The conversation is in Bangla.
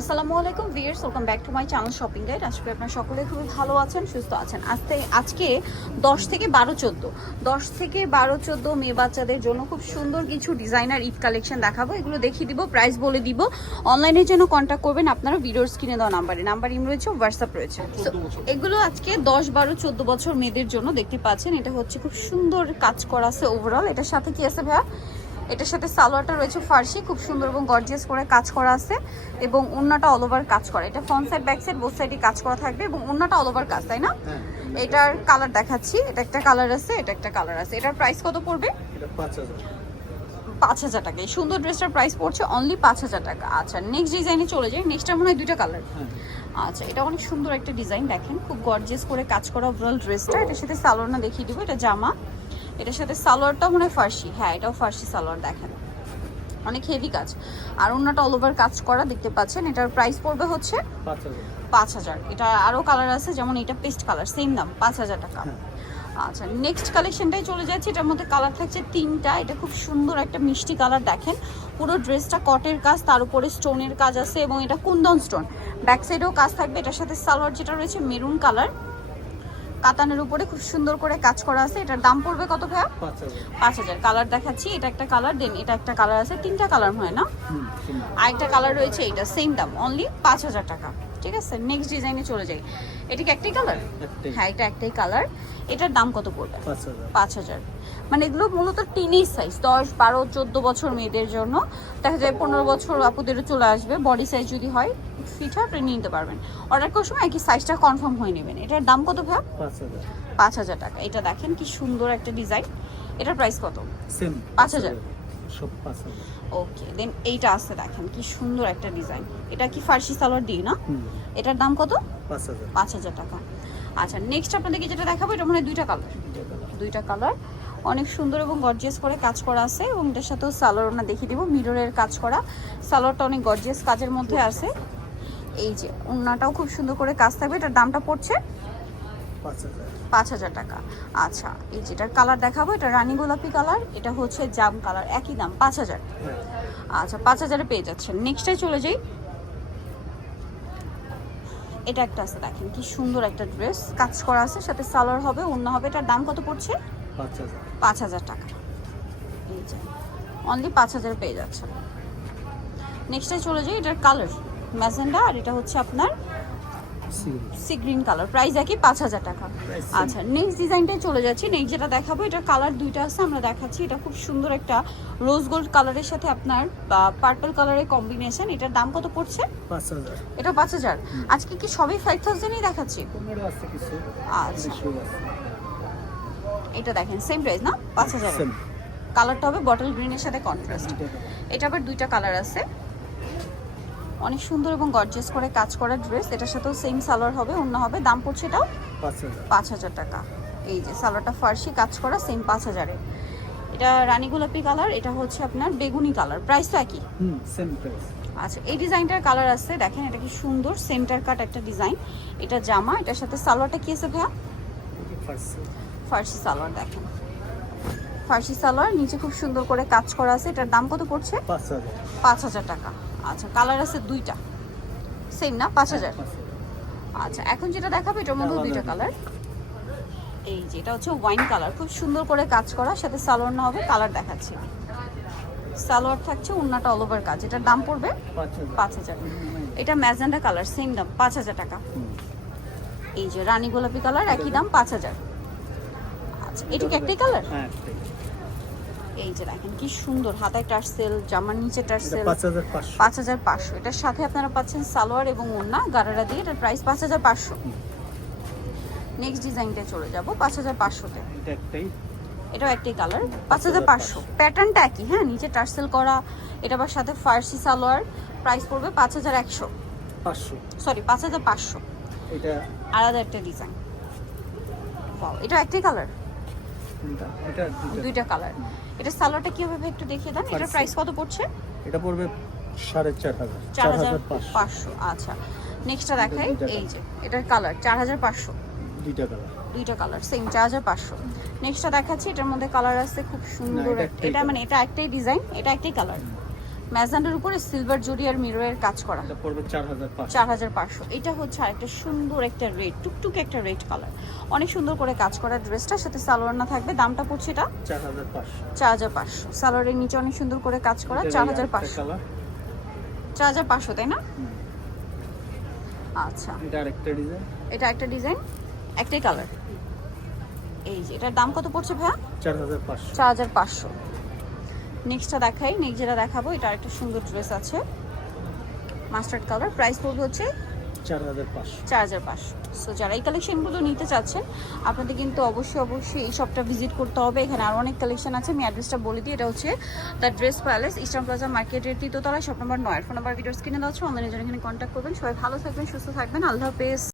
আসসালামু আলাইকুম viewers welcome back to my channel shopping guide. আজকে আপনারা সকলে খুবই ভালো আছেন, সুস্থ আছেন। আজকে আজকে দশ থেকে বারো চোদ্দ। দশ থেকে বারো চোদ্দ মেয়ে বাচ্চাদের জন্য খুব সুন্দর কিছু ডিজাইনার ঈদ কালেকশন দেখাবো। এগুলো দেখিয়ে দিব প্রাইস বলে দিব। অনলাইনের জন্য কন্ট্যাক্ট করবেন আপনারা ভিডিওর স্ক্রিনে দেওয়া নাম্বারে নাম্বার ইম রয়েছে হোয়াটসঅ্যাপ রয়েছে। এগুলো আজকে দশ বারো চোদ্দ বছর মেয়েদের জন্য দেখতে পাচ্ছেন। এটা হচ্ছে খুব সুন্দর কাজ করা আছে ওভারঅল এটার সাথে কি আছে ভাইয়া? এটার সাথে সালোয়ারটা রয়েছে ফার্সি খুব সুন্দর এবং গর্জিয়াস করে কাজ করা আছে এবং ওন্নাটা অল ওভার কাজ করা। এটা front side back side both সাইডে কাজ করা থাকবে এবং ওন্নাটা অল ওভার কাজ তাই না? হ্যাঁ এটার কালার দেখাচ্ছি এটা একটা কালার আছে এটা একটা কালার আছে। এটার প্রাইস কত পড়বে? পাঁচ হাজার। টাকা। এই সুন্দর ড্রেসটার প্রাইস পড়ছে অনলি পাঁচ হাজার টাকা। আচ্ছা নেক্সট ডিজাইনে চলে যাই। নেক্সটটা মনে হয় দুইটা কালার হ্যাঁ। আচ্ছা এটা অনেক সুন্দর একটা ডিজাইন দেখেন। খুব গর্জিয়াস করে কাজ করা ওভারঅল ড্রেসটা এটার সাথে সালোয়ার না দেখিয়ে দিব এটা জামা। এটার সাথে সালোয়ারটাও মনে হয় ফার্সি। হ্যাঁ এটাও ফার্সি সালোয়ার দেখেন। অনেক হেভি কাজ। আর অন্যটা অল ওভার কাজ করা দেখতে পাচ্ছেন। এটার প্রাইস পড়বে হচ্ছে পাঁচ হাজার। এটা আরও কালার আছে যেমন এটা পেস্ট কালার সেম দাম পাঁচ হাজার টাকা। হ্যাঁ। আচ্ছা নেক্সট কালেকশনটাই চলে যাচ্ছে। এটার মধ্যে কালার থাকছে তিনটা। এটা খুব সুন্দর একটা মিষ্টি কালার দেখেন। পুরো ড্রেসটা কটের কাজ তার উপরে স্টোনের কাজ আছে এবং এটা কুন্দন স্টোন ব্যাক সাইডেও কাজ থাকবে। এটার সাথে সালোয়ার যেটা রয়েছে মেরুন কালার কাতানের উপরে খুব সুন্দর করে কাজ করা আছে। এটার দাম পড়বে কত ভাইয়া? পাঁচ হাজার। কালার দেখাচ্ছি এটা একটা কালার দেন এটা একটা কালার আছে। তিনটা কালার হয় না? সুন্দর। আরেকটা কালার রয়েছে এটা সেম দাম অনলি পাঁচ হাজার টাকা। ঠিক আছে? নেক্সট ডিজাইনে চলে যাই। এটা কি একটাই কালার? হ্যাঁ এটা একটাই কালার। এটার দাম কত পড়বে? পাঁচ হাজার। মানে এগুলো মূলত টিনেজ সাইজ দশ বারো চোদ্দ বছর মেয়েদের জন্য। দেখা যায় পনেরো বছর আপুদেরও চলে আসবে বডি সাইজ যদি হয় হয় আপনি নিয়ে নিতে পারবেন। অর্ডার করার সময় একই সাইজটা কনফার্ম হয়ে নেবেন। এটার দাম কত ভাব পাঁচ হাজার। টাকা। এটা দেখেন কি সুন্দর একটা ডিজাইন এটার প্রাইস কত? পাঁচ হাজার? ওকে দেন এইটা আছে দেখেন কি সুন্দর একটা ডিজাইন এটা কি ফার্সি সালোয়ার দিয়ে না? এটার দাম কত? পাঁচ হাজার। টাকা। আচ্ছা নেক্সট আপনাদেরকে যেটা দেখাবো এটা মনে হয় দুইটা কালার দুইটা কালার অনেক সুন্দর এবং গর্জিয়াস করে কাজ করা আছে এবং এটার সাথেও সালোয়ার ওনা দেখিয়ে দিব। মিররের কাজ করা। সালোয়ারটা অনেক গর্জিয়াস কাজের মধ্যে আছে। এই যে ওনাটাও খুব সুন্দর করে কাজ থাকবে। এটার দামটা পড়ছে পাঁচ হাজার টাকা। আচ্ছা এই যেটার কালার দেখাবো। এটা রানী গোলাপি কালার এটা হচ্ছে জাম কালার একই দাম, পাঁচ হাজার। আচ্ছা পাঁচ হাজারে পেয়ে যাচ্ছেন। নেক্সটে চলে যাই। এটা একটা আছে, দেখেন কি সুন্দর একটা ড্রেস কাজ করা আছে, সাথে সালোয়ার হবে অন্য হবে। এটার দাম কত পড়ছে? পাঁচ হাজার। টাকা। এই যে অনলি পাঁচ হাজারে পেয়ে যাচ্ছেন। নেক্সটে চলে যাই, এটার কালার ম্যাজেন্ডা আর এটা হচ্ছে আপনার সি গ্রিন কালার প্রাইস একই পাঁচ হাজার টাকা। আচ্ছা নেক্সট ডিজাইনটাই চলে যাচ্ছি। নেক্সট যেটা দেখাবো এটার কালার দুইটা আছে আমরা দেখাচ্ছি। এটা খুব সুন্দর একটা রোজ গোল্ড কালারের সাথে আপনার পার্পল কালারের কম্বিনেশন এটার দাম কত পড়ছে? এটা পাঁচ হাজার। আজকে কি সবই ফাইভ থাউজেন্ডই দেখাচ্ছি? আচ্ছা। এটা দেখেন সেম প্রাইস না? পাঁচ হাজার কালারটা হবে বটল গ্রিনের সাথে কন্ট্রাস্ট এটা। আবার দুইটা কালার আছে। অনেক সুন্দর এবং গর্জিয়াস করে কাজ করা ড্রেস এটার সাথেও সেম সালোয়ার হবে অন্য হবে। দাম পড়ছে এটাও পাঁচ হাজার। টাকা। এই যে সালোয়ারটা ফার্সি কাজ করা সেম পাঁচ হাজারে এটা রানী গোলাপি কালার এটা হচ্ছে আপনার বেগুনি কালার। প্রাইস তো একই। আচ্ছা এই ডিজাইনটার কালার আছে। দেখেন এটা কি সুন্দর সেন্টার কাট একটা ডিজাইন। এটা জামা এটার সাথে সালোয়ারটা কি আছে ভাইয়া? ফার্সি। সালোয়ার দেখেন। ফার্সি সালোয়ার নিচে খুব সুন্দর করে কাজ করা আছে। এটার দাম কত পড়ছে? পাঁচ হাজার টাকা। আচ্ছা কালার আছে দুইটা। সেম না? পাঁচ হাজার। আচ্ছা এখন যেটা দেখাবে এটার মধ্যেও দুইটা কালার এই যে এটা হচ্ছে ওয়াইন কালার খুব সুন্দর করে কাজ করা সাথে সালোয়ার না হবে কালার দেখাচ্ছি। সালোয়ার থাকছে উন্নাটা অল ওভার কাজ। এটার দাম পড়বে পাঁচ হাজার। এটা ম্যাজেন্ডা কালার সেম দাম পাঁচ হাজার টাকা। এই যে রানী গোলাপি কালার একই দাম পাঁচ হাজার। আচ্ছা এটা কি একটাই কালার হ্যাঁ এই যে দেখেন কি সুন্দর হাতায় টার্সেল জামার নিচে টার্সেল। পাঁচ হাজার পাঁচশো। এটার সাথে আপনারা পাচ্ছেন সালোয়ার এবং ওন্না গারারা দিয়ে এটার প্রাইস পাঁচ হাজার পাঁচশো। নেক্সট ডিজাইনটা চলে যাব পাঁচ হাজার পাঁচশোতে। এটাও একটাই কালার পাঁচ হাজার পাঁচশো। প্যাটার্নটা একই হ্যাঁ নিচে টার্সেল করা এটা আবার সাথে ফার্সি সালোয়ার প্রাইস পড়বে পাঁচ হাজার একশো। পাঁচশো। সরি পাঁচ হাজার পাঁচশো। এটা আলাদা একটা ডিজাইন এটা একটাই কালার দুইটা। কালার এটা সালোয়ারটা কি হবে একটু দেখিয়ে দেন? এটা প্রাইস কত পড়ছে? এটা পড়বে সাড়ে চার হাজার চার হাজার পাঁচশো। আচ্ছা। নেক্সটটা দেখাই এই যে এটার কালার চার হাজার পাঁচশো। দুইটা কালার দুইটা কালার সেম চার হাজার পাঁচশো। নেক্সটটা দেখাচ্ছি এটার মধ্যে কালার আছে খুব সুন্দর এটা মানে এটা একটাই ডিজাইন এটা একটাই কালার ম্যাজান্ডার উপরে সিলভার জুরি আর মিররের কাজ করা। চার হাজার পাঁচশো। এটা হচ্ছে আরেকটা সুন্দর একটা রেড টুকটুক একটা রেড কালার। অনেক সুন্দর করে কাজ করা ড্রেসটার সাথে সালোয়ার না থাকবে। দামটা পড়ছে এটা? চার হাজার পাঁচশো। সালোয়ারের নিচে অনেক সুন্দর করে কাজ করা 4500 4500 তাই না? আচ্ছা। এটা ডিজাইন। এটা একটা ডিজাইন একটাই কালার। এই যে এটার দাম কত পড়ছে ভাইয়া? 4500 4500 নেক্সটটা দেখাই। নেক্সট যেটা দেখাবো এটা একটা সুন্দর ড্রেস আছে। মাস্টার্ড কালার প্রাইস পড়বে হচ্ছে চার হাজার পাঁচশো। সো যারা এই কালেকশনগুলো নিতে চাচ্ছেন আপনাদের কিন্তু অবশ্যই অবশ্যই এই শপটা ভিজিট করতে হবে। এখানে আরও অনেক কালেকশন আছে। আমি অ্যাড্রেসটা বলে দিই। এটা হচ্ছে the dress palace eastern plaza মার্কেটের তৃতীয়তলায় শপ নম্বর নয়। ফোন নাম্বার ভিডিওস কিনে দেওয়া হচ্ছে অনলাইনে জন্য এখানে কন্ট্যাক্ট করবেন। সবাই ভালো থাকবেন সুস্থ থাকবেন। আল্লাহ হাফেজ।